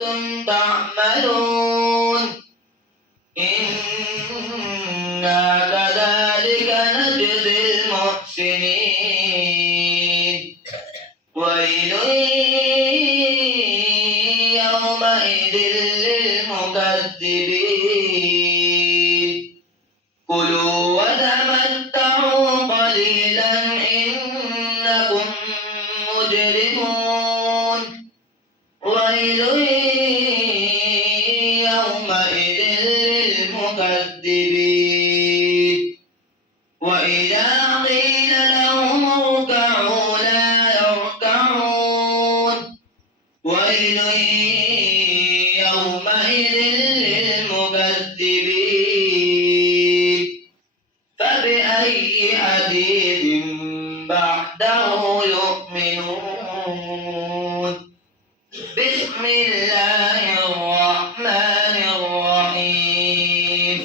كنتم تعملون إنا كذلك نجزي المحسنين ويل يومئذ للمكذبين كلوا وتمتعوا قليلا إنكم مجرمون ويل يومئذ للمكذبين وإذا قيل لهم اركعوا لا يركعون ويل يومئذ للمكذبين فبأي حديث بعده يؤمنون بسم الله الرحمن الرحيم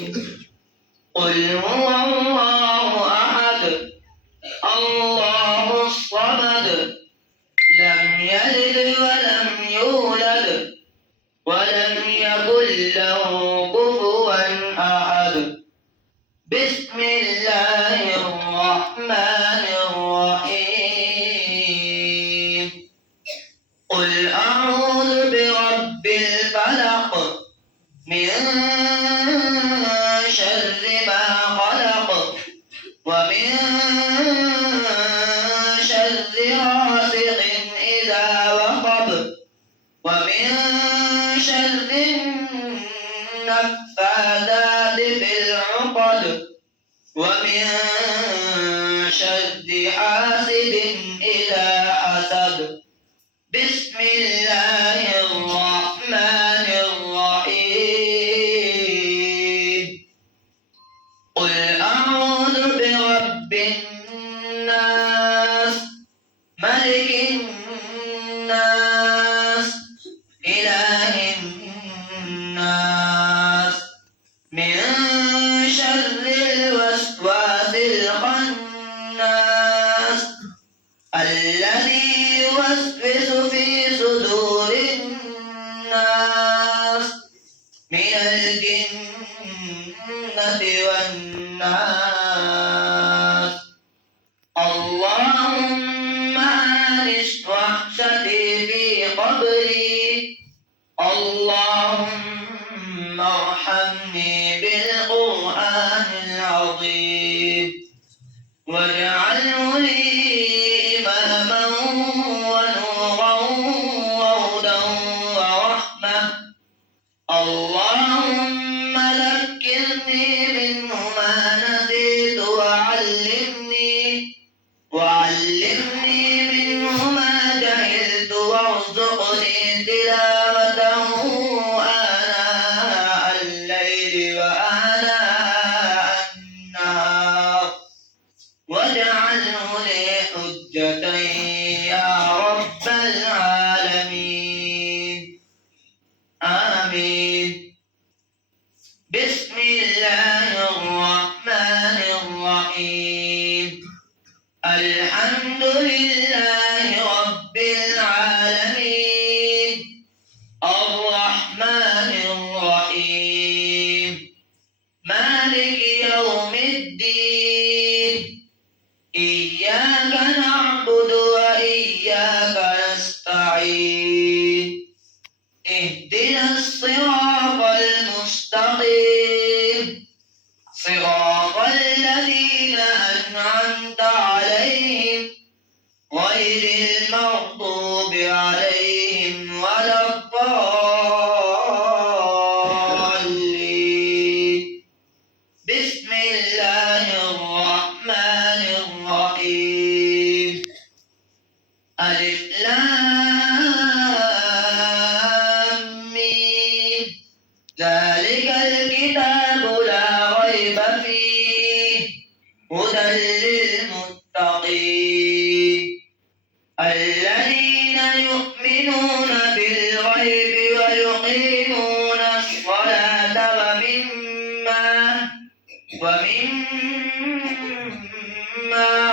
قل هو الله أحد الله الصمد لم يلد ولم يولد ولم يكن له كفوا أحد بسم الله الرحمن الرحيم قل أعوذ برب الفلق من شر ما خلق ومن شر غاسق إذا وقب ومن شر النفاثات في العقد ومن شر حاسد إذا حسد بسم الله الرحمن الرحيم قل أعوذ برب الناس ملك الناس إله الناس من شر الوسواس الخناس الذي يوسوس في صدور الناس من الجنة والناس اللهم آنس وحشتي في قبري اللهم ارحمني بالقرآن العظيم واجعله لي إماما ونورا وهدى ورحمة اللهم ذكرني منه ما نسيت وعلمني منه ما جهلت وارزقني تلاوته آناء الليل وآناء النهار واجعله لي حجة يا رب العالمين آمين بسم الله الرحمن الرحيم الحمد لله رب العالمين الرحمن الرحيم مالك يوم الدين إياك نعبد وإياك نستعين اهدنا الصراط المستقيم صراط الذين أنعمت عليهم غير المغضوب عليهم ولا الضالين بسم الله الرحمن الرحيم ألف لام ميم ذلك الكتاب لا ريب فيه هدى للمتقين الذين يؤمنون بالغيب ويقيمون الصلاة ومما